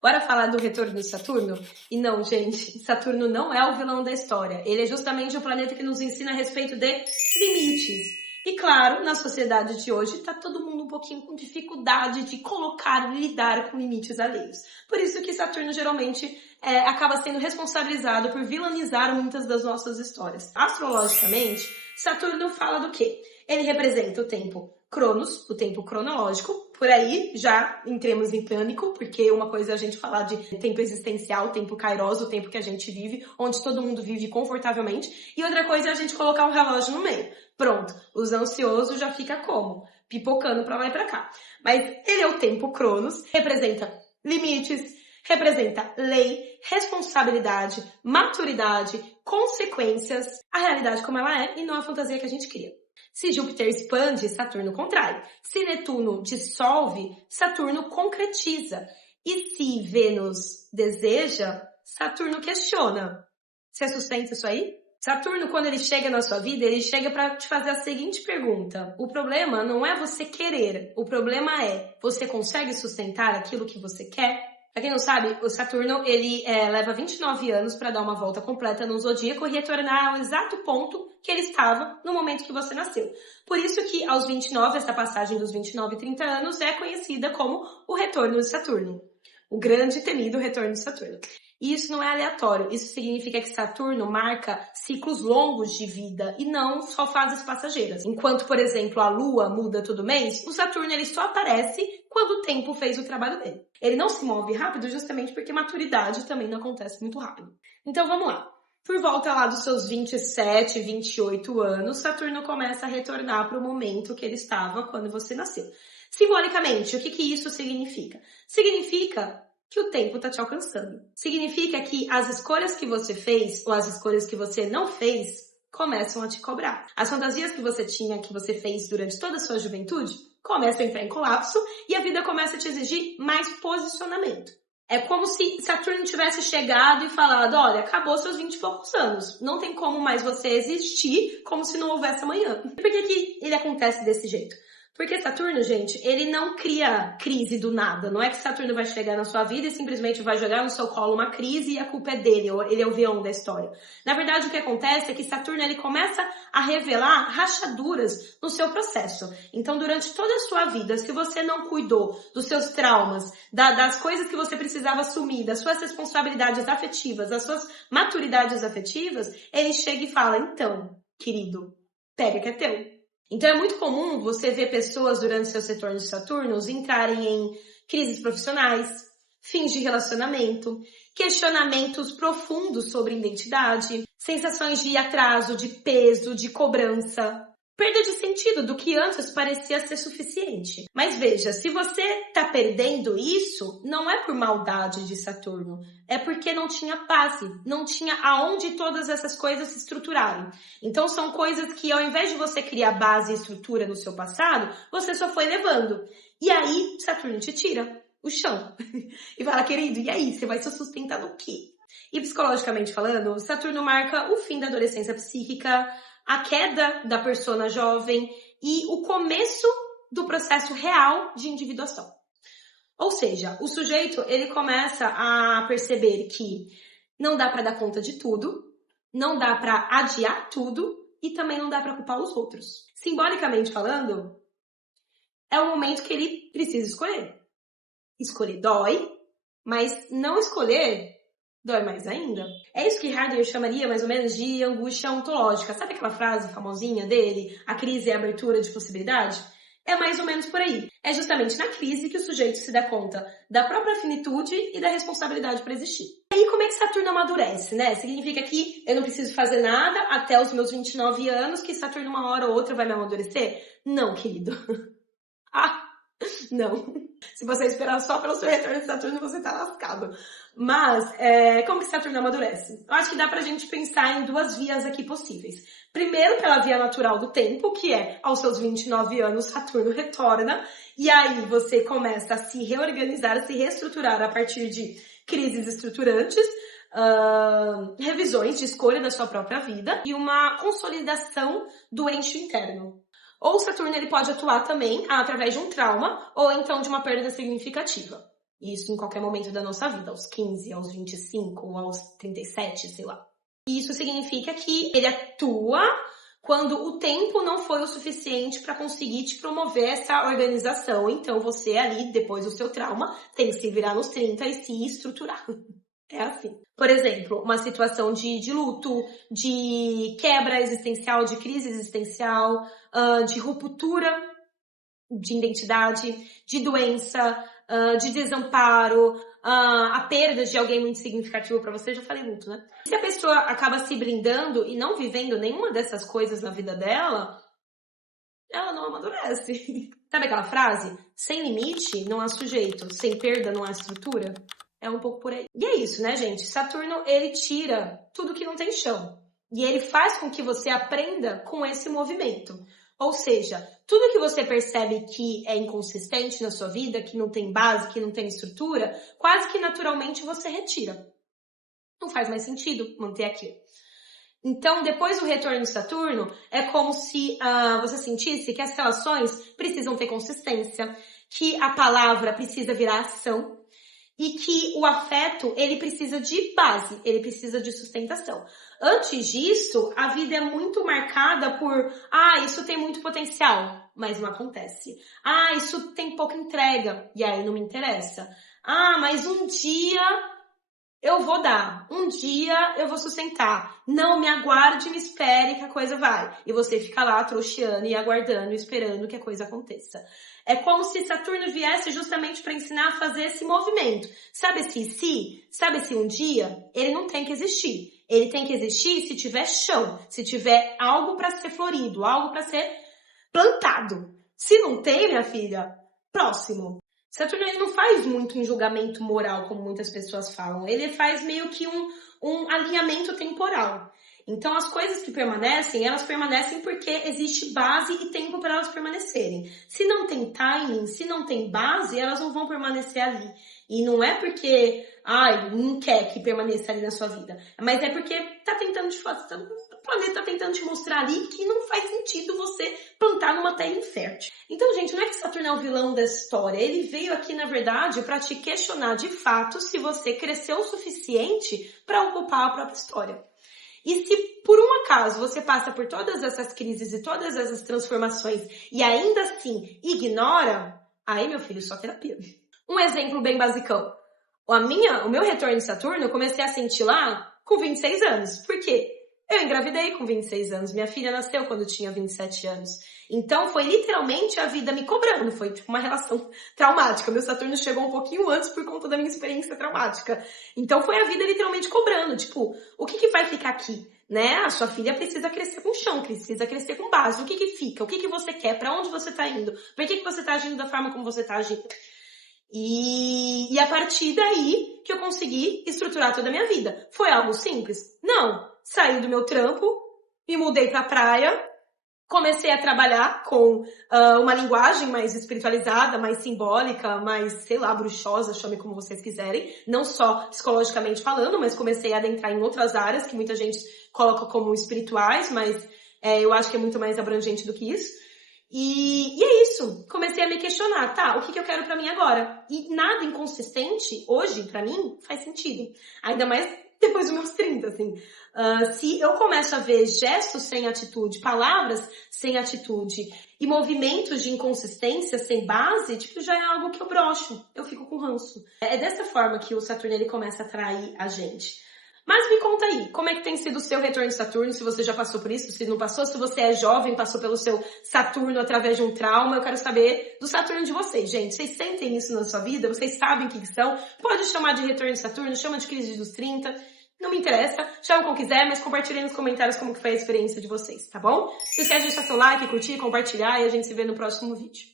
Bora falar do retorno de Saturno? E não, gente, Saturno não é o vilão da história. Ele é justamente o planeta que nos ensina a respeito de limites. E claro, na sociedade de hoje, tá todo mundo um pouquinho com dificuldade de colocar e lidar com limites alheios. Por isso que Saturno geralmente acaba sendo responsabilizado por vilanizar muitas das nossas histórias. Astrologicamente, Saturno fala do quê? Ele representa o tempo Cronos, o tempo cronológico. Por aí já entremos em pânico, porque uma coisa é a gente falar de tempo existencial, tempo kairos, o tempo que a gente vive, onde todo mundo vive confortavelmente, e outra coisa é a gente colocar um relógio no meio. Pronto, os ansiosos já fica como? Pipocando pra lá e pra cá. Mas ele é o tempo Cronos, representa limites, representa lei, responsabilidade, maturidade, consequências, a realidade como ela é e não a fantasia que a gente cria. Se Júpiter expande, Saturno contrai. Se Netuno dissolve, Saturno concretiza. E se Vênus deseja, Saturno questiona. Você sustenta isso aí? Saturno, quando ele chega na sua vida, ele chega para te fazer a seguinte pergunta. O problema não é você querer, o problema é você consegue sustentar aquilo que você quer? Pra quem não sabe, o Saturno, ele leva 29 anos para dar uma volta completa no zodíaco e retornar ao exato ponto que ele estava no momento que você nasceu. Por isso que aos 29, essa passagem dos 29 e 30 anos é conhecida como o retorno de Saturno. O grande e temido retorno de Saturno. E isso não é aleatório, isso significa que Saturno marca ciclos longos de vida e não só fases passageiras. Enquanto, por exemplo, a Lua muda todo mês, o Saturno ele só aparece quando o tempo fez o trabalho dele. Ele não se move rápido justamente porque maturidade também não acontece muito rápido. Então vamos lá. Por volta lá dos seus 27, 28 anos, Saturno começa a retornar para o momento que ele estava quando você nasceu. Simbolicamente, o que isso significa? Significa que o tempo está te alcançando. Significa que as escolhas que você fez ou as escolhas que você não fez começam a te cobrar. As fantasias que você tinha, que você fez durante toda a sua juventude, começam a entrar em colapso e a vida começa a te exigir mais posicionamento. É como se Saturno tivesse chegado e falado, olha, acabou seus 20 e poucos anos. Não tem como mais você existir como se não houvesse amanhã. E por que ele acontece desse jeito? Porque Saturno, gente, ele não cria crise do nada. Não é que Saturno vai chegar na sua vida e simplesmente vai jogar no seu colo uma crise e a culpa é dele, ou ele é o vilão da história. Na verdade, o que acontece é que Saturno ele começa a revelar rachaduras no seu processo. Então, durante toda a sua vida, se você não cuidou dos seus traumas, das coisas que você precisava assumir, das suas responsabilidades afetivas, das suas maturidades afetivas, ele chega e fala, então, querido, pega que é teu. Então é muito comum você ver pessoas durante seus retornos de Saturno entrarem em crises profissionais, fins de relacionamento, questionamentos profundos sobre identidade, sensações de atraso, de peso, de cobrança, perda de sentido do que antes parecia ser suficiente. Mas veja, se você está perdendo isso, não é por maldade de Saturno, é porque não tinha base, não tinha aonde todas essas coisas se estruturarem. Então são coisas que ao invés de você criar base e estrutura no seu passado, você só foi levando. E aí Saturno te tira o chão e fala, querido, e aí, você vai se sustentar no quê? E psicologicamente falando, Saturno marca o fim da adolescência psíquica, a queda da persona jovem e o começo do processo real de individuação. Ou seja, o sujeito ele começa a perceber que não dá para dar conta de tudo, não dá para adiar tudo e também não dá para culpar os outros. Simbolicamente falando, é o momento que ele precisa escolher. Escolher dói, mas não escolher dói mais ainda. É isso que Heidegger chamaria mais ou menos de angústia ontológica. Sabe aquela frase famosinha dele? A crise é a abertura de possibilidade? É mais ou menos por aí. É justamente na crise que o sujeito se dá conta da própria finitude e da responsabilidade para existir. E aí como é que Saturno amadurece, né? Significa que eu não preciso fazer nada até os meus 29 anos, que Saturno uma hora ou outra vai me amadurecer? Não, querido. Não. Se você esperar só pelo seu retorno de Saturno, você tá lascado. Mas, como que Saturno amadurece? Eu acho que dá pra gente pensar em duas vias aqui possíveis. Primeiro, pela via natural do tempo, que é, aos seus 29 anos, Saturno retorna, e aí você começa a se reorganizar, a se reestruturar a partir de crises estruturantes, revisões de escolha da sua própria vida e uma consolidação do eixo interno. Ou Saturno ele pode atuar também através de um trauma ou então de uma perda significativa. Isso em qualquer momento da nossa vida, aos 15, aos 25, ou aos 37, sei lá. Isso significa que ele atua quando o tempo não foi o suficiente para conseguir te promover essa organização. Então você ali, depois do seu trauma, tem que se virar nos 30 e se estruturar. É assim. Por exemplo, uma situação de luto, de quebra existencial, de crise existencial, de ruptura de identidade, de doença, de desamparo, a perda de alguém muito significativo para você, já falei luto, né? Se a pessoa acaba se blindando e não vivendo nenhuma dessas coisas na vida dela, ela não amadurece. Sabe aquela frase? Sem limite não há sujeito, sem perda não há estrutura? É um pouco por aí. E é isso, né, gente? Saturno, ele tira tudo que não tem chão. E ele faz com que você aprenda com esse movimento. Ou seja, tudo que você percebe que é inconsistente na sua vida, que não tem base, que não tem estrutura, quase que naturalmente você retira. Não faz mais sentido manter aquilo. Então, depois do retorno de Saturno, é como se você sentisse que as relações precisam ter consistência, que a palavra precisa virar ação e que o afeto, ele precisa de base, ele precisa de sustentação. Antes disso, a vida é muito marcada por, isso tem muito potencial, mas não acontece. Isso tem pouca entrega, e aí não me interessa. Mas um dia eu vou dar, um dia eu vou sustentar. Não, me aguarde, me espere que a coisa vai. E você fica lá trouxeando e aguardando, esperando que a coisa aconteça. É como se Saturno viesse justamente para ensinar a fazer esse movimento. Sabe esse um dia? Ele não tem que existir. Ele tem que existir se tiver chão, se tiver algo para ser florido, algo para ser plantado. Se não tem, minha filha, próximo. Saturno, ele não faz muito um julgamento moral, como muitas pessoas falam. Ele faz meio que um alinhamento temporal. Então, as coisas que permanecem, elas permanecem porque existe base e tempo para elas permanecerem. Se não tem timing, se não tem base, elas não vão permanecer ali. E não é porque, não quer que permaneça ali na sua vida. Mas é porque o planeta tá tentando te mostrar ali que não faz sentido você plantar numa terra infértil. Então, gente, não é que Saturno é o vilão da história. Ele veio aqui, na verdade, para te questionar de fato se você cresceu o suficiente para ocupar a própria história. E se por um acaso você passa por todas essas crises e todas essas transformações e ainda assim ignora, aí, meu filho, só terapia. Um exemplo bem basicão. O meu retorno de Saturno eu comecei a sentir lá com 26 anos. Por quê? Eu engravidei com 26 anos. Minha filha nasceu quando eu tinha 27 anos. Então foi literalmente a vida me cobrando. Foi tipo uma relação traumática. Meu Saturno chegou um pouquinho antes por conta da minha experiência traumática. Então foi a vida literalmente cobrando. Tipo, o que vai ficar aqui? Né? A sua filha precisa crescer com chão, precisa crescer com base. O que fica? O que você quer? Pra onde você tá indo? Por que você tá agindo da forma como você tá agindo? E a partir daí que eu consegui estruturar toda a minha vida. Foi algo simples? Não. Saí do meu trampo, me mudei pra praia, comecei a trabalhar com uma linguagem mais espiritualizada, mais simbólica, mais, sei lá, bruxosa, chame como vocês quiserem. Não só psicologicamente falando, mas comecei a adentrar em outras áreas que muita gente coloca como espirituais, mas eu acho que é muito mais abrangente do que isso. E é isso. Comecei a me questionar, o que eu quero pra mim agora? E nada inconsistente, hoje, pra mim, faz sentido. Ainda mais depois dos meus 30, assim. Se eu começo a ver gestos sem atitude, palavras sem atitude e movimentos de inconsistência sem base, já é algo que eu broxo, eu fico com ranço. É dessa forma que o Saturno ele começa a atrair a gente. Mas me conta aí, como é que tem sido o seu retorno de Saturno, se você já passou por isso, se não passou, se você é jovem, passou pelo seu Saturno através de um trauma, eu quero saber do Saturno de vocês, gente. Vocês sentem isso na sua vida? Vocês sabem o que são? Pode chamar de retorno de Saturno, chama de crise dos 30, não me interessa, chama como quiser, mas compartilhem nos comentários como que foi a experiência de vocês, tá bom? Não esquece de deixar seu like, curtir, compartilhar e a gente se vê no próximo vídeo.